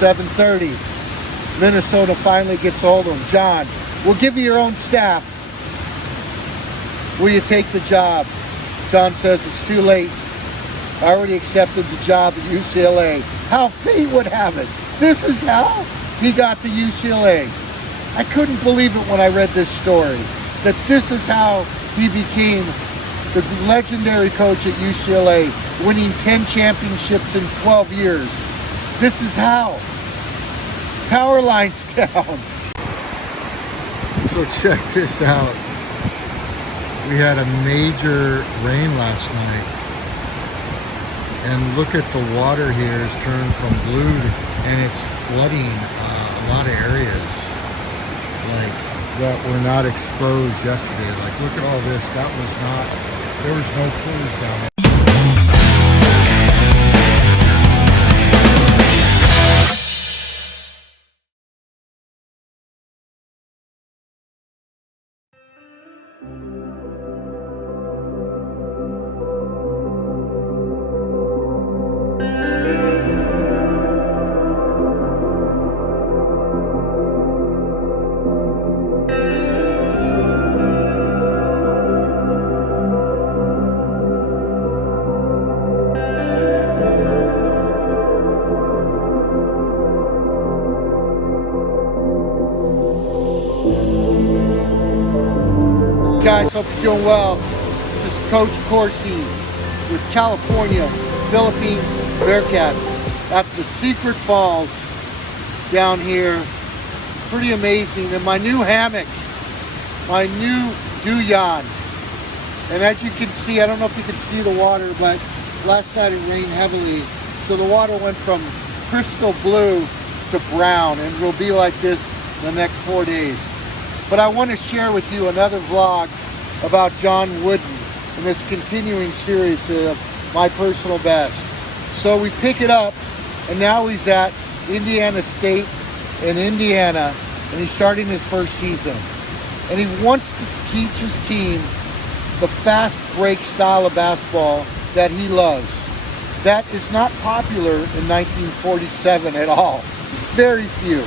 7:30. Minnesota finally gets hold of him. John, we'll give you your own staff. Will you take the job? John says it's too late. I already accepted the job at UCLA. How fate would have it. This is how he got to UCLA. I couldn't believe it when I read this story, that this is how he became the legendary coach at UCLA, winning 10 championships in 12 years. This is how. Power lines down. So check this out. We had a major rain last night. And look at the water here has turned from blue and it's flooding a lot of areas like that were not exposed yesterday. Like look at all this. That was not, there was no pools down there. Guys, hope you're doing well. This is Coach Corsi with California Philippines Bearcats at the Secret Falls down here. Pretty amazing. And my new hammock, my new Duyan. And as you can see, I don't know if you can see the water, but last night it rained heavily. So the water went from crystal blue to brown, and will be like this the next 4 days. But I want to share with you another vlog about John Wooden in this continuing series of my personal best. So we pick it up, and now he's at Indiana State in Indiana, and he's starting his first season. And he wants to teach his team the fast break style of basketball that he loves. That is not popular in 1947 at all. Very few.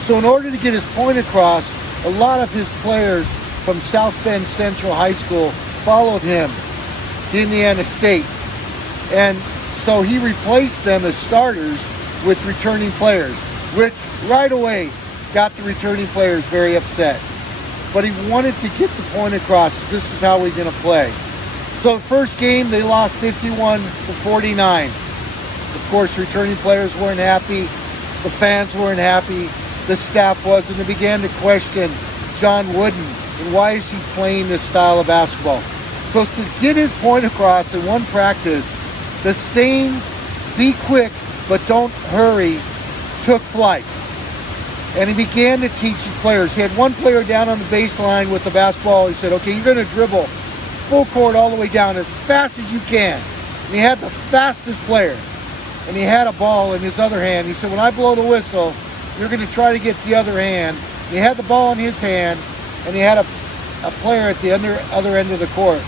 So in order to get his point across, a lot of his players from South Bend Central High School followed him to Indiana State. And so he replaced them as starters with returning players, which right away got the returning players very upset. But he wanted to get the point across. This is how we're going to play. So the first game, they lost 51-49. Of course, returning players weren't happy. The fans weren't happy. The staff was, and they began to question John Wooden and why is he playing this style of basketball. So to get his point across in one practice, the same be quick but don't hurry took flight. And he began to teach his players. He had one player down on the baseline with the basketball. He said, okay, you're going to dribble full court all the way down as fast as you can. And he had the fastest player. And he had a ball in his other hand. He said, when I blow the whistle, you're going to try to get the other hand. He had the ball in his hand, and he had a player at the other end of the court.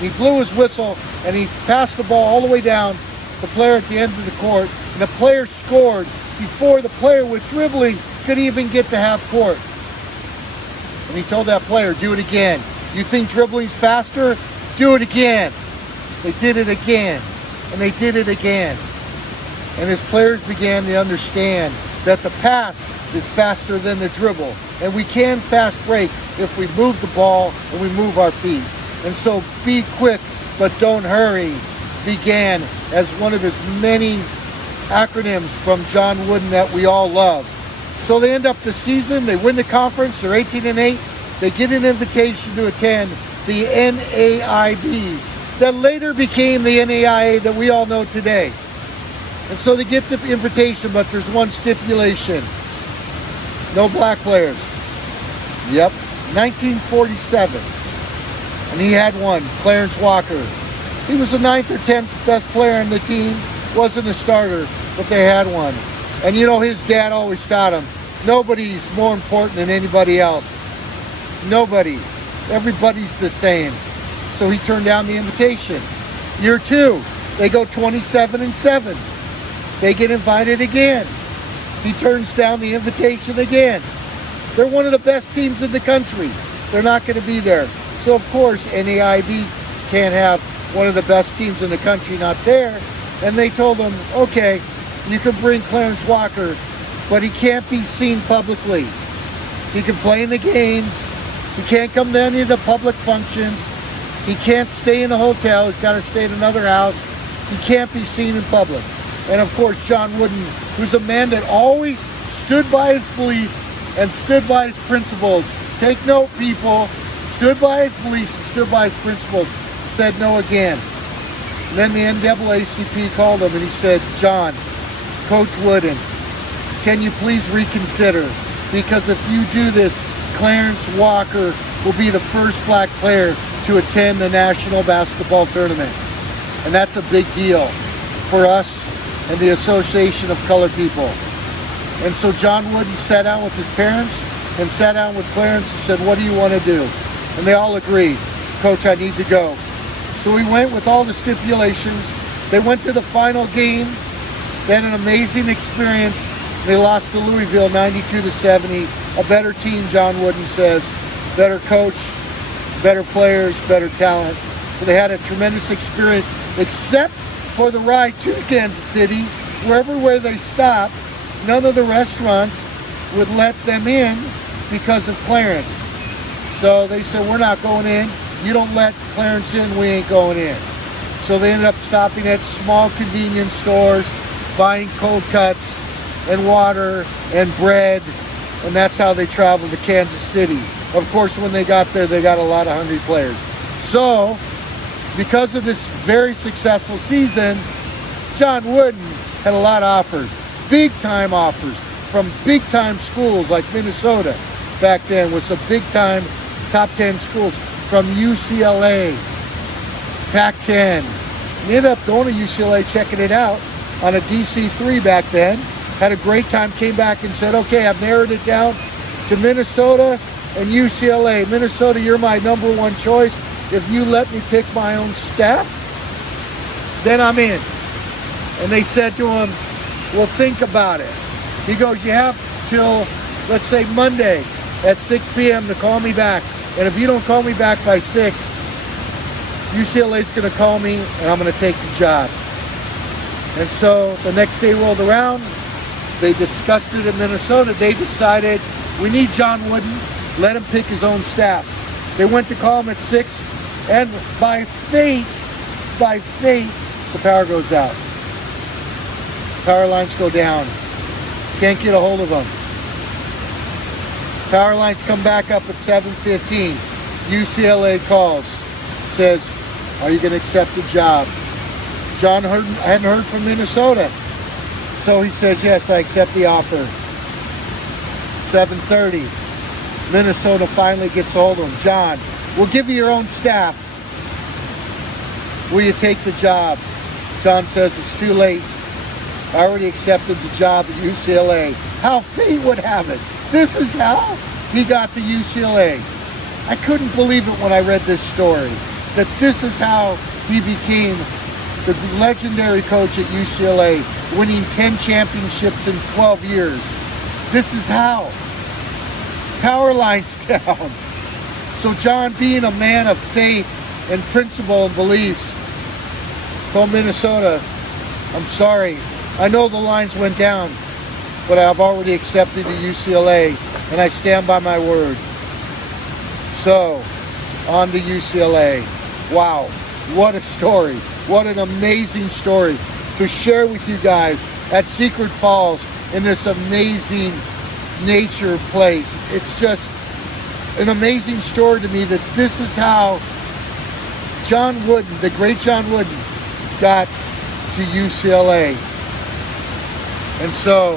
He blew his whistle, and he passed the ball all the way down the player at the end of the court, and the player scored before the player with dribbling could even get to half court. And he told that player, do it again. You think dribbling's faster? Do it again. They did it again, and they did it again. And his players began to understand that the pass is faster than the dribble. And we can fast break if we move the ball and we move our feet. And so be quick, but don't hurry began as one of his many acronyms from John Wooden that we all love. So they end up the season, they win the conference, they're 18-8. They get an invitation to attend the NAIB that later became the NAIA that we all know today. And so they get the invitation, but there's one stipulation. No black players. Yep, 1947. And he had one, Clarence Walker. He was the 9th or 10th best player on the team. Wasn't a starter, but they had one. And you know, his dad always taught him, nobody's more important than anybody else. Nobody. Everybody's the same. So he turned down the invitation. Year 2, they go 27-7. They get invited again. he turns down the invitation again. They're one of the best teams in the country. They're not going to be there. So, of course, NAIB can't have one of the best teams in the country not there. And they told him, okay, you can bring Clarence Walker, but he can't be seen publicly. He can play in the games. He can't come to any of the public functions. He can't stay in a hotel. He's got to stay in another house. He can't be seen in public. And of course, John Wooden, who's a man that always stood by his beliefs and stood by his principles. Take note, people. Stood by his beliefs and stood by his principles. Said no again. And then the NAACP called him and he said, John, Coach Wooden, can you please reconsider? Because if you do this, Clarence Walker will be the first black player to attend the National Basketball Tournament. And that's a big deal for us and the Association of Colored People. And so John Wooden sat down with his parents and sat down with Clarence and said, what do you want to do? And they all agreed, Coach, I need to go. So we went with all the stipulations. They went to the final game. They had an amazing experience. They lost to Louisville 92-70. A better team, John Wooden says. Better coach, better players, better talent. So they had a tremendous experience, except for the ride to Kansas City. Wherever they stopped, none of the restaurants would let them in because of Clarence. So they said, we're not going in. You don't let Clarence in, we ain't going in. So they ended up stopping at small convenience stores, buying cold cuts and water and bread, and that's how they traveled to Kansas City. Of course, when they got there, they got a lot of hungry players. So, because of this very successful season, John Wooden had a lot of offers, big-time offers from big-time schools like Minnesota back then, with some big-time top 10 schools, from UCLA, Pac-10. He ended up going to UCLA, checking it out on a DC-3 back then. Had a great time, came back and said, okay, I've narrowed it down to Minnesota and UCLA. Minnesota, you're my number one choice. If you let me pick my own staff, then I'm in. And they said to him, well, think about it. He goes, you have till, let's say, Monday at 6 p.m. to call me back. And if you don't call me back by 6, UCLA's going to call me and I'm going to take the job. And so the next day rolled around. They discussed it in Minnesota. They decided, we need John Wooden. Let him pick his own staff. They went to call him at 6, and by fate, the power goes out. Power lines go down. Can't get a hold of them. Power lines come back up at 7:15. UCLA calls, says, are you going to accept the job? John hadn't heard from Minnesota. So he says, yes, I accept the offer. 7:30. Minnesota finally gets hold of him. John, we'll give you your own staff. Will you take the job? John says, it's too late. I already accepted the job at UCLA. How fate would have it. This is how he got to UCLA. I couldn't believe it when I read this story, that this is how he became the legendary coach at UCLA, winning 10 championships in 12 years. This is how. Power lines down. So John, being a man of faith and principle and beliefs, told Minnesota, I'm sorry, I know the lines went down, but I've already accepted the UCLA, and I stand by my word. So, on to UCLA. Wow, what a story. What an amazing story to share with you guys at Secret Falls in this amazing nature place. It's just an amazing story to me that this is how John Wooden, the great John Wooden, got to UCLA. And so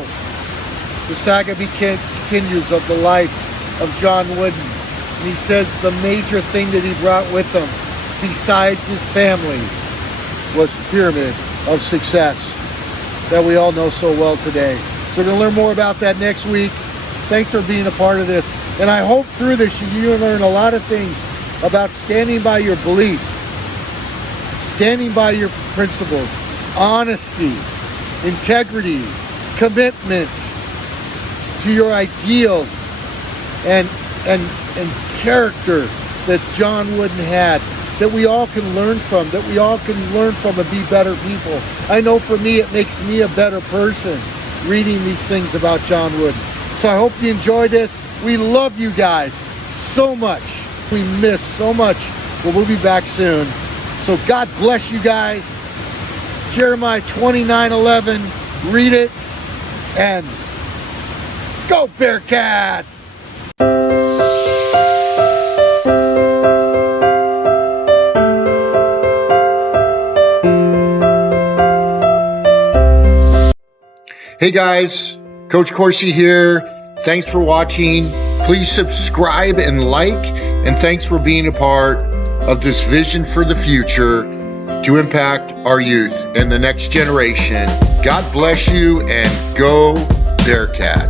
the saga continues of the life of John Wooden. And he says the major thing that he brought with him, besides his family, was the pyramid of success that we all know so well today. So we're going to learn more about that next week. Thanks for being a part of this. And I hope through this you learn a lot of things about standing by your beliefs, standing by your principles, honesty, integrity, commitment, to your ideals and character that John Wooden had, that we all can learn from, and be better people. I know for me, it makes me a better person reading these things about John Wooden. So I hope you enjoy this. We love you guys so much. We miss so much, but we'll be back soon. So God bless you guys. Jeremiah 29:11, read it, and go Bearcats! Hey guys, Coach Corsi here. Thanks for watching. Please subscribe and like, and thanks for being a part of this vision for the future to impact our youth and the next generation. God bless you, and go Bearcats.